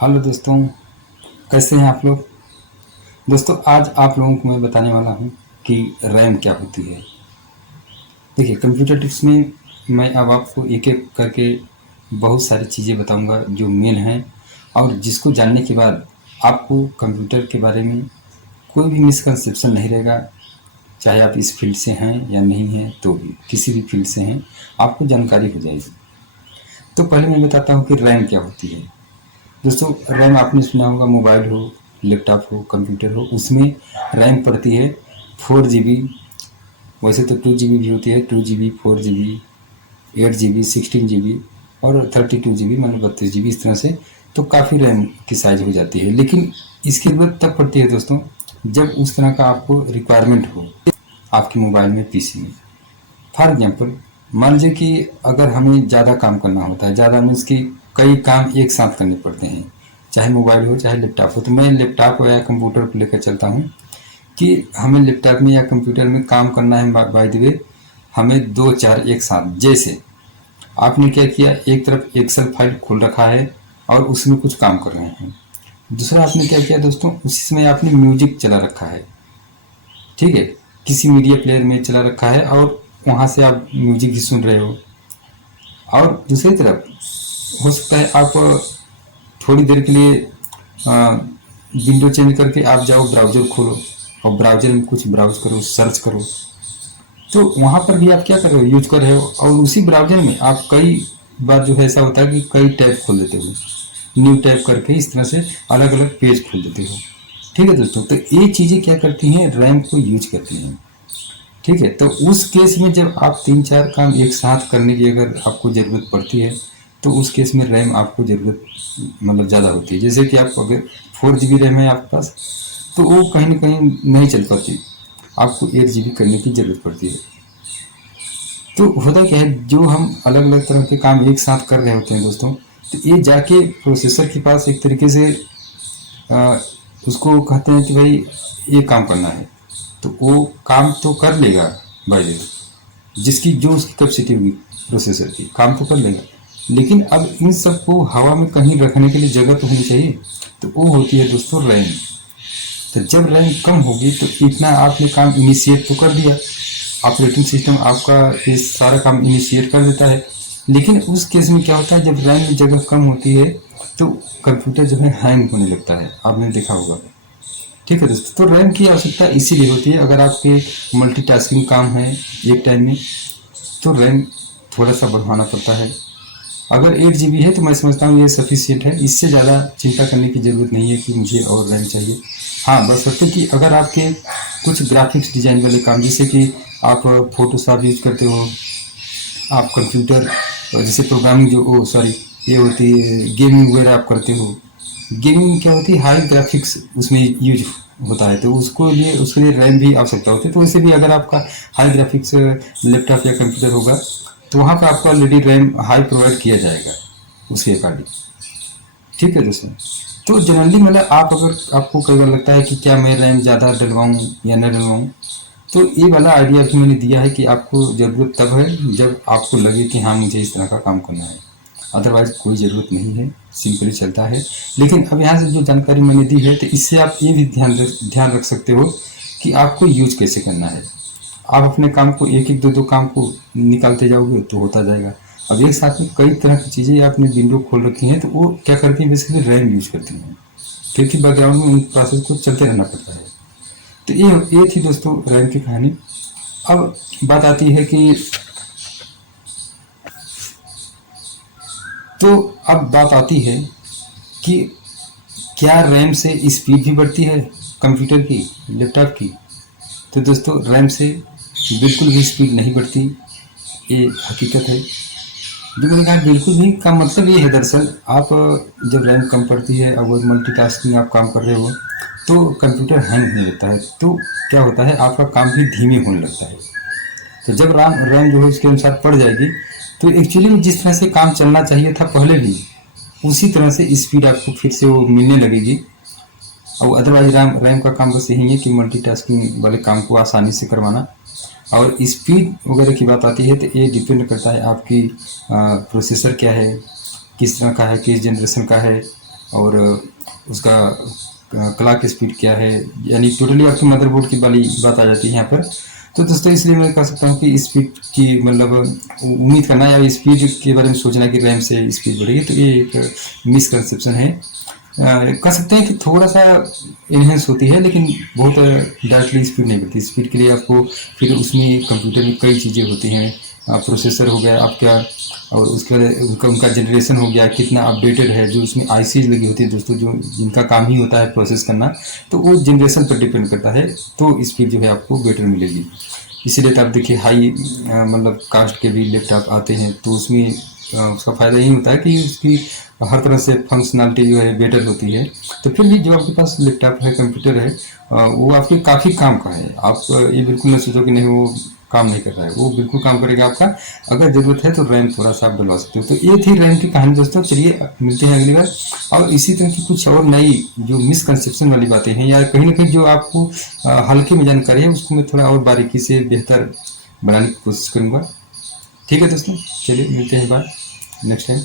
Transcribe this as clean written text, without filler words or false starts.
Hello दोस्तों, कैसे हैं आप लोग। दोस्तों आज आप लोगों को मैं बताने वाला हूं कि रैम क्या होती है। देखिए कंप्यूटर टिप्स में मैं अब आपको एक एक करके बहुत सारी चीज़ें बताऊंगा जो मेन हैं और जिसको जानने के बाद आपको कंप्यूटर के बारे में कोई भी मिसकंसेप्शन नहीं रहेगा। चाहे आप इस फील्ड से हैं या नहीं हैं, तो भी किसी भी फील्ड से हैं आपको जानकारी हो जाएगी। तो पहले मैं बताता हूँ कि रैम क्या होती है। दोस्तों रैम आपने सुना होगा, मोबाइल हो, लैपटॉप हो, कंप्यूटर हो, उसमें रैम पड़ती है 4 GB। वैसे तो 2 GB भी होती है, 2 GB, 4 GB, 8 GB, 16 GB और 32 GB, मतलब 32 GB, इस तरह से। तो काफ़ी रैम की साइज हो जाती है, लेकिन इसकी ज़रूरत तब पड़ती है दोस्तों जब उस तरह का आपको रिक्वायरमेंट हो आपके मोबाइल में, पीसी में। फॉर एग्जांपल मान लीजिए कि अगर हमें ज़्यादा काम करना होता है, ज़्यादा मीन्स कि कई काम एक साथ करने पड़ते हैं, चाहे मोबाइल हो चाहे लैपटॉप हो, तो मैं लैपटॉप या कंप्यूटर को लेकर चलता हूँ कि हमें लैपटॉप में या कंप्यूटर में काम करना है। बाय द वे हमें दो चार एक साथ, जैसे आपने क्या किया, एक तरफ एक्सेल फाइल खोल रखा है और उसमें कुछ काम कर रहे हैं। दूसरा आपने क्या किया दोस्तों, उसी समय आपने म्यूजिक चला रखा है, ठीक है, किसी मीडिया प्लेयर में चला रखा है और वहाँ से आप म्यूजिक भी सुन रहे हो। और दूसरी तरफ हो सकता है आप थोड़ी देर के लिए विंडो चेंज करके आप जाओ, ब्राउज़र खोलो और ब्राउज़र में कुछ ब्राउज करो, सर्च करो। तो वहाँ पर भी आप क्या कर रहे हो, यूज कर रहे हो, और उसी ब्राउज़र में आप कई बार जो है ऐसा होता है कि कई टैब खोल देते हो, न्यू टैब करके इस तरह से अलग अलग पेज खोल देते हो। ठीक है दोस्तों, तो ये चीज़ें क्या करती हैं, रैम को यूज करती हैं। ठीक है, तो उस केस में जब आप तीन चार काम एक साथ करने की अगर आपको ज़रूरत पड़ती है, तो उस केस में रैम आपको ज़रूरत मतलब ज़्यादा होती है। जैसे कि आप अगर 4 GB रैम है आपके पास, तो वो कहीं ना कहीं नहीं चल पाती, आपको 8 GB करने की ज़रूरत पड़ती है। तो होता क्या है, जो हम अलग अलग तरह के काम एक साथ कर रहे होते हैं दोस्तों, तो ये जाके प्रोसेसर के पास एक तरीके से आ, उसको कहते हैं कि भाई ये काम करना है, तो वो काम तो कर लेगा बाय द वे, जिसकी जो उसकी कैपेसिटी होगी प्रोसेसर की, काम तो कर लेगा। लेकिन अब इन सबको हवा में कहीं रखने के लिए जगह तो होनी चाहिए, तो वो होती है दोस्तों रैम। तो जब रैम कम होगी तो इतना आपने काम इनिशिएट तो कर दिया, ऑपरेटिंग सिस्टम आपका ये सारा काम इनिशिएट कर देता है। लेकिन उस केस में क्या होता है, जब रैम में जगह कम होती है तो कंप्यूटर जो है हैंग होने लगता है, आपने देखा होगा। ठीक है दोस्तों, तो रैम की आवश्यकता इसीलिए होती है, अगर आपके मल्टीटास्किंग काम है एक टाइम में, तो रैम थोड़ा सा बढ़ाना पड़ता है। अगर 8 GB है तो मैं समझता हूँ ये सफिशियंट है, इससे ज़्यादा चिंता करने की ज़रूरत नहीं है कि मुझे और रैम चाहिए। हाँ, बशर्ते कि अगर आपके कुछ ग्राफिक्स डिज़ाइन वाले काम, जैसे कि आप फोटोशॉप यूज करते हो, आप कंप्यूटर जैसे प्रोग्रामिंग जो ओ सॉरी ये होती है, गेमिंग वगैरह आप करते हो। गेमिंग क्या होती है, हाई ग्राफिक्स उसमें यूज होता है, तो उसको लिए उसके लिए रैम भी आवश्यकता होती है। तो वैसे भी अगर आपका हाई ग्राफिक्स लैपटॉप या कंप्यूटर होगा, तो वहाँ पर आपको ऑलरेडी रैम हाई प्रोवाइड किया जाएगा उसके अकॉर्डिंग। ठीक है दोस्तों, तो जनरली मतलब आप अगर आपको कई बार लगता है कि क्या मैं रैम ज़्यादा डलवाऊँ या न डलवाऊँ, तो ये वाला आइडिया भी मैंने दिया है कि आपको ज़रूरत तब है जब आपको लगे कि हाँ मुझे इस तरह का काम करना है, अदरवाइज कोई ज़रूरत नहीं है, सिंपली चलता है। लेकिन अब यहाँ से जो जानकारी मैंने दी है, तो इससे आप ये भी ध्यान रख सकते हो कि आपको यूज कैसे करना है। आप अपने काम को एक एक दो दो काम को निकालते जाओगे तो होता जाएगा। अब एक साथ में कई तरह की चीज़ें आपने विंडो खोल रखी हैं, तो वो क्या करती हैं, बेसिकली रैम यूज करती हैं, क्योंकि बैकग्राउंड में उन प्रोसेस को चलते रहना पड़ता है। तो ये थी दोस्तों रैम की कहानी। अब बात आती है कि तो अब बात आती है कि क्या रैम से स्पीड भी बढ़ती है कंप्यूटर की, लैपटॉप की। तो दोस्तों रैम से बिल्कुल भी स्पीड नहीं बढ़ती, ये हकीकत है। जो मैंने कहा बिल्कुल भी, का मतलब ये है दरअसल, आप जब रैम कम पड़ती है और मल्टीटास्किंग आप काम कर रहे हो, तो कंप्यूटर हैंग होने लगता है, तो क्या होता है आपका काम भी धीमे होने लगता है। तो जब रैम जो है उसके अनुसार पड़ जाएगी, तो एक्चुअली में जिस तरह से काम चलना चाहिए था पहले भी, उसी तरह से स्पीड आपको फिर से वो मिलने लगेगी। और अदरवाइज रैम का काम बस यही है कि मल्टीटास्किंग वाले काम को आसानी से करवाना। और स्पीड वगैरह की बात आती है तो ये डिपेंड करता है आपकी प्रोसेसर क्या है, किस तरह का है, किस जनरेशन का है, और उसका क्लॉक स्पीड क्या है, यानी टोटली आपकी मदरबोर्ड की वाली बात आ जाती है यहाँ पर। तो दोस्तों इसलिए मैं कह सकता हूँ कि स्पीड की मतलब उम्मीद करना या स्पीड के बारे में सोचना कि रैम से स्पीड बढ़ेगी, तो ये एक मिसकंसेप्शन है। कह सकते हैं कि थोड़ा सा इन्हेंस होती है, लेकिन बहुत डायरेक्टली स्पीड नहीं बढ़ती। स्पीड के लिए आपको फिर उसमें कंप्यूटर में कई चीज़ें होती हैं, प्रोसेसर हो गया आपका, और उसके बाद उनका जनरेशन हो गया, कितना अपडेटेड है, जो उसमें आईसीज लगी होती है दोस्तों, जो जिनका काम ही होता है प्रोसेस करना, तो वो जनरेशन पर डिपेंड करता है, तो स्पीड जो है आपको बेटर मिलेगी। इसीलिए तो आप देखिए हाई मतलब कास्ट के भी लैपटॉप आते हैं, तो उसमें उसका फ़ायदा यही होता है कि उसकी हर तरह से फंक्शनैलिटी जो है बेटर होती है। तो फिर भी जो आपके पास लैपटॉप है, कंप्यूटर है, वो आपके काफ़ी काम का है। आप ये बिल्कुल ना सोचो कि नहीं वो काम नहीं कर रहा है, वो बिल्कुल काम करेगा आपका। अगर ज़रूरत है तो रैम थोड़ा सा आप डलवा सकते हो। तो ये थी रैम की कहानी दोस्तों। चलिए मिलते हैं अगली बार, और इसी तरह की कुछ और नई जो मिसकंसेप्शन वाली बातें हैं, या कहीं ना कहीं जो आपको हल्के में जानकारी है, उसको मैं थोड़ा और बारीकी से बेहतर बनाने की कोशिश करूँगा। ठीक है दोस्तों, चलिए मिलते हैं बाय नेक्स्ट टाइम।